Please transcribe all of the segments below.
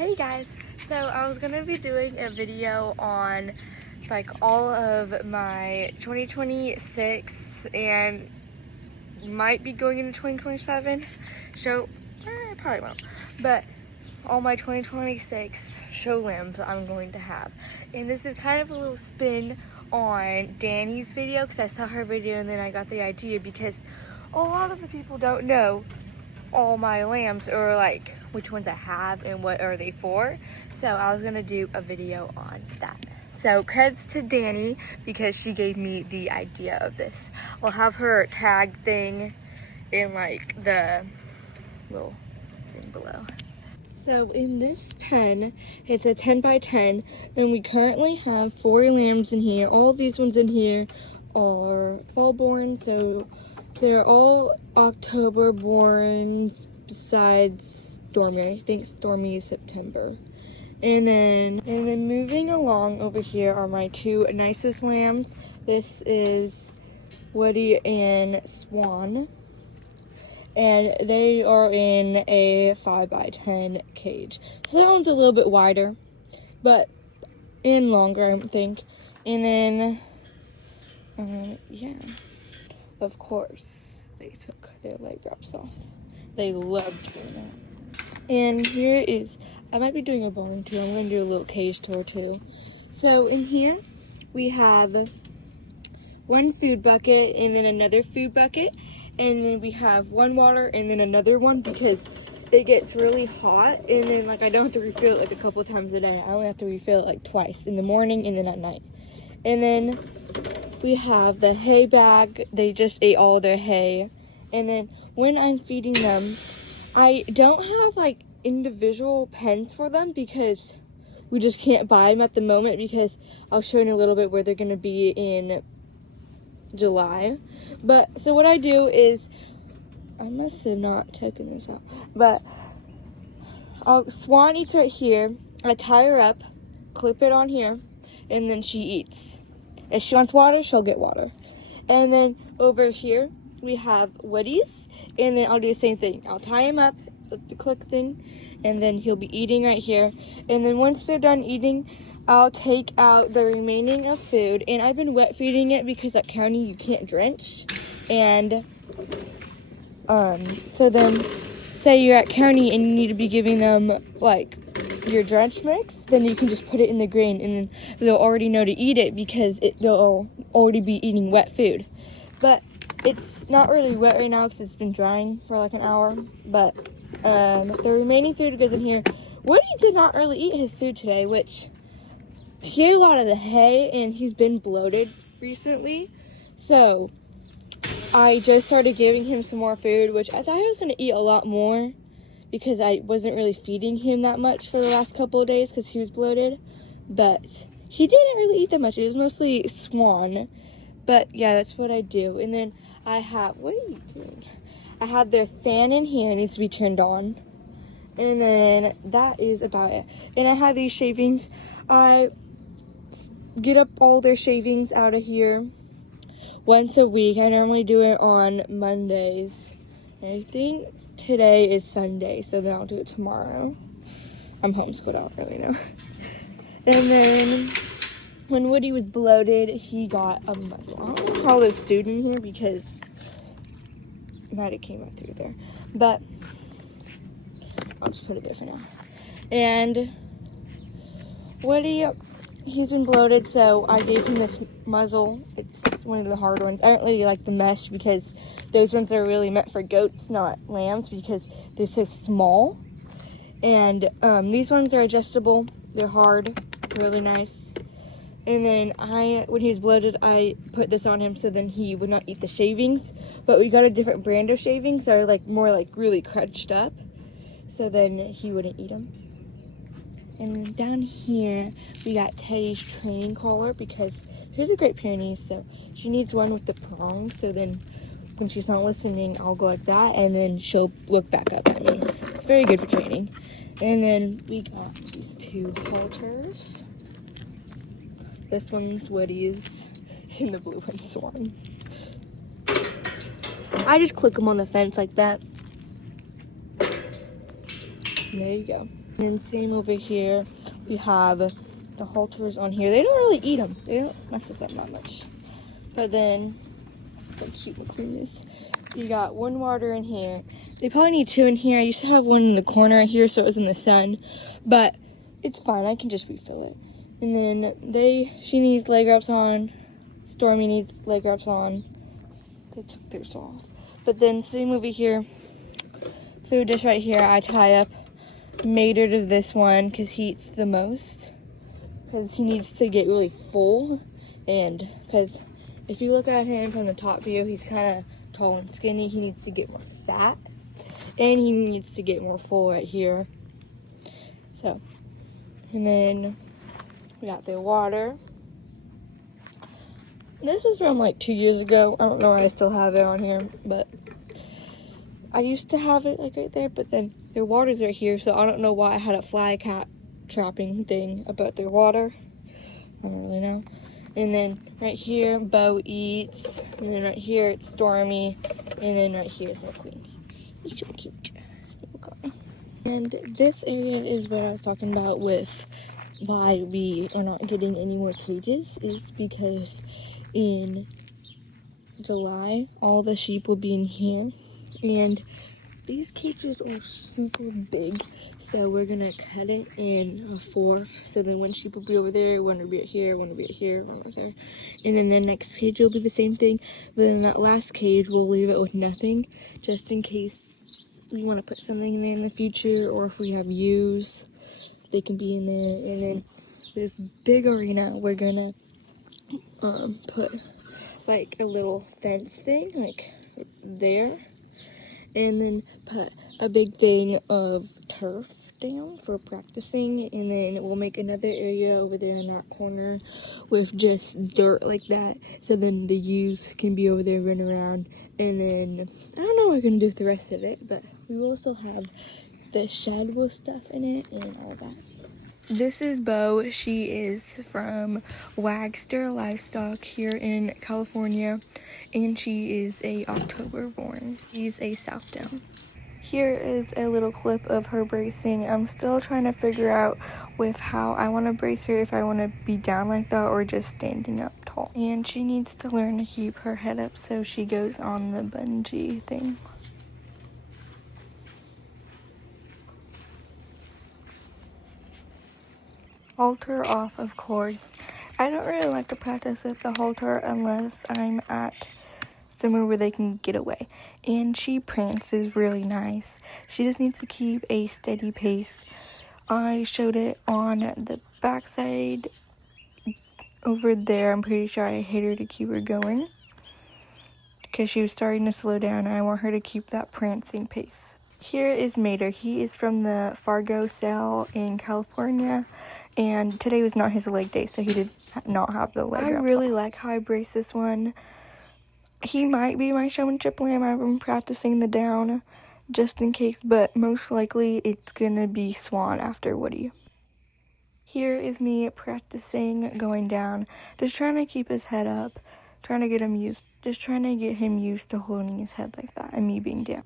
Hey guys, so I was gonna be doing a video on like all of my 2026 and might be going into 2027 so I probably won't, but all my 2026 show limbs I'm going to have. And this is kind of a little spin on Danny's video because I saw her video and then I got the idea because a lot of the people don't know all my lambs or like which ones I have and what are they for. So I was gonna do a video on that. So creds to Danny because she gave me the idea of this. I'll have her tag thing in like the little thing below. So in this pen, it's a 10 by 10 and we currently have 4 lambs in here. All of these ones in here are fall born, so they're all October borns besides Stormy. I think Stormy is September. And then moving along over here are my 2 nicest lambs. This is Woody and Swan. And they are in a 5 by 10 cage. So that one's a little bit wider, but and longer, I think. And then, yeah. Of course, they took their leg wraps off. They loved doing that. And here is, I might be doing a bowling tour. I'm going to do a little cage tour too. So in here, we have 1 food bucket and then another food bucket. And then we have 1 water and then another one because it gets really hot. And then like I don't have to refill it like a couple times a day. I only have to refill it like twice, in the morning and then at night. And then we have the hay bag. They just ate all their hay. And then when I'm feeding them, I don't have like individual pens for them because we just can't buy them at the moment because I'll show you in a little bit where they're going to be in July. But so what I do is, I must have not taken this out, but Swan eats right here. I tie her up, clip it on here, and then she eats. If she wants water, she'll get water. And then over here, we have Woody's. And then I'll do the same thing. I'll tie him up with the click thing. And then he'll be eating right here. And then once they're done eating, I'll take out the remaining of food. And I've been wet feeding it because at county you can't drench. And so then, say you're at county and you need to be giving them like your drench mix, then you can just put it in the grain and then they'll already know to eat it because they'll already be eating wet food. But it's not really wet right now because it's been drying for like an hour. But the remaining food goes in here. Woody did not really eat his food today, which he ate a lot of the hay and he's been bloated recently. So I just started giving him some more food, which I thought he was going to eat a lot more because I wasn't really feeding him that much for the last couple of days because he was bloated. But he didn't really eat that much. It was mostly Swan. But yeah, that's what I do. And then I have, what are you doing? I have their fan in here. It needs to be turned on. And then that is about it. And I have these shavings. I get up all their shavings out of here once a week. I normally do it on Mondays. And I think today is Sunday, so then I'll do it tomorrow. I'm homeschooled, I don't really know. And then when Woody was bloated, he got a muzzle. I don't want to call this food in here because it might have came out through there. But I'll just put it there for now. And Woody, he's been bloated, so I gave him this muzzle. It's one of the hard ones. I don't really like the mesh because those ones are really meant for goats, not lambs, because they're so small. And these ones are adjustable. They're hard, really nice. And then when he was bloated, I put this on him so then he would not eat the shavings. But we got a different brand of shavings that are like more like really crunched up, so then he wouldn't eat them. And down here, we got Teddy's training collar because here's a Great Pyrenees, so she needs one with the prongs. So then when she's not listening, I'll go like that, and then she'll look back up at me. It's very good for training. And then we got these 2 halters. This one's Woody's, and the blue one's Swan's. I just click them on the fence like that. And there you go. And then same over here, we have the halters on here. They don't really eat them. They don't mess with them that much. But then, look how cute McQueen is. You got one water in here. They probably need two in here. I used to have one in the corner here so it was in the sun. But it's fine, I can just refill it. And then she needs leg wraps on. Stormy needs leg wraps on. They took theirs off. But then same over here. Food dish right here, I tie up Mater to this one because he eats the most. Because he needs to get really full. And because if you look at him from the top view, he's kind of tall and skinny. He needs to get more fat. And he needs to get more full right here. So, and then we got the water. This is from like 2 years ago. I don't know why I still have it on here, but I used to have it like right there, but then their water's right here, so I don't know why I had a fly cat trapping thing about their water. I don't really know. And then right here, Bo eats. And then right here, it's Stormy. And then right here is McQueen. He's so cute. Okay. And this area is what I was talking about with why we are not getting any more cages. It's because in July, all the sheep will be in here. And these cages are super big, so we're gonna cut it in 4. So then one sheep will be over there, one will be here, one will be here, one will be there. And then the next cage will be the same thing. But then that last cage, we'll leave it with nothing, just in case we want to put something in there in the future, or if we have ewes, they can be in there. And then this big arena, we're gonna put like a little fence thing, like there. And then put a big thing of turf down for practicing, and then we'll make another area over there in that corner with just dirt like that, so then the ewes can be over there running around. And then I don't know what we're gonna do with the rest of it, but we will still have the shed with stuff in it and all that. This is Bo. She is from Wagster Livestock here in California, and she is a October born. She's a Southdowne. Here is a little clip of her bracing. I'm still trying to figure out with how I want to brace her, if I want to be down like that or just standing up tall. And she needs to learn to keep her head up, so she goes on the bungee thing. Halter off, of course. I don't really like to practice with the halter unless I'm at somewhere where they can get away. And she prances really nice. She just needs to keep a steady pace. I showed it on the backside over there. I'm pretty sure I hit her to keep her going because she was starting to slow down, and I want her to keep that prancing pace. Here is Mater. He is from the Fargo sale in California, and today was not his leg day, so he did not have the leg wraps. I really like how I brace this one. He might be my showmanship lamb. I've been practicing the down just in case, but most likely it's gonna be Swan after Woody. Here is me practicing going down, just trying to keep his head up, trying to get him used to holding his head like that and me being down.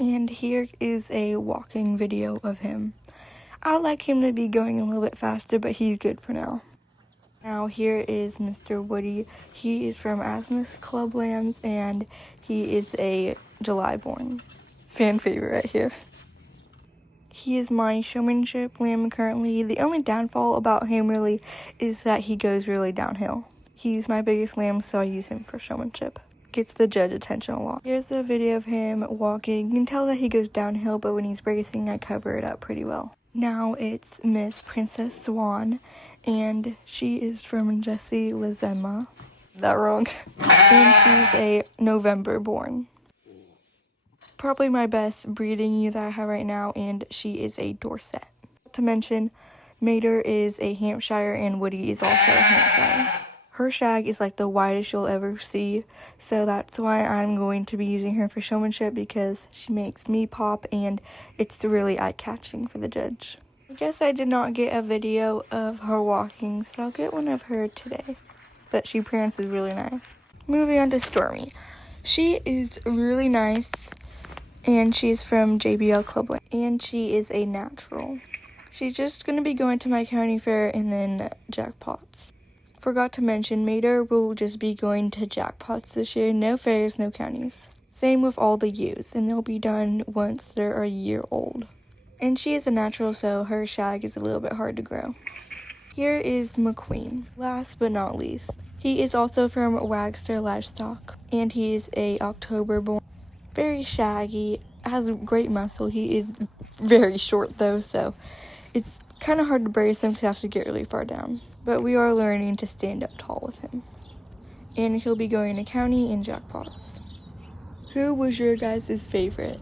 And here is a walking video of him. I'd like him to be going a little bit faster, but he's good for now. Now here is Mr. Woody. He is from Asmus Club Lambs, and he is a July born. Fan favorite right here. He is my showmanship lamb currently. The only downfall about him really is that he goes really downhill. He's my biggest lamb, so I use him for showmanship. Gets the judge attention a lot. Here's a video of him walking. You can tell that he goes downhill, but when he's bracing, I cover it up pretty well. Now it's Miss Princess Swan, and she is from Jessie Lizema. That wrong. And she's a November born. Probably my best breeding ewe that I have right now, and she is a Dorset. Not to mention, Mater is a Hampshire, and Woody is also a Hampshire. Her shag is like the widest you'll ever see, so that's why I'm going to be using her for showmanship, because she makes me pop and it's really eye-catching for the judge. I guess I did not get a video of her walking, so I'll get one of her today, but she prances really nice. Moving on to Stormy. She is really nice. and she's from JBL Clubland, and she is a natural. She's just going to be going to my county fair and then jackpots. Forgot to mention, Mater will just be going to jackpots this year. No fairs, no counties. Same with all the ewes, and they'll be done once they're a year old. And she is a natural, so her shag is a little bit hard to grow. Here is McQueen. Last but not least, he is also from Wagster Livestock, and he is a October born. Very shaggy, has great muscle. He is very short though, so it's kind of hard to brace him because you have to get really far down. But we are learning to stand up tall with him. And he'll be going to county and jackpots. Who was your guys' favorite?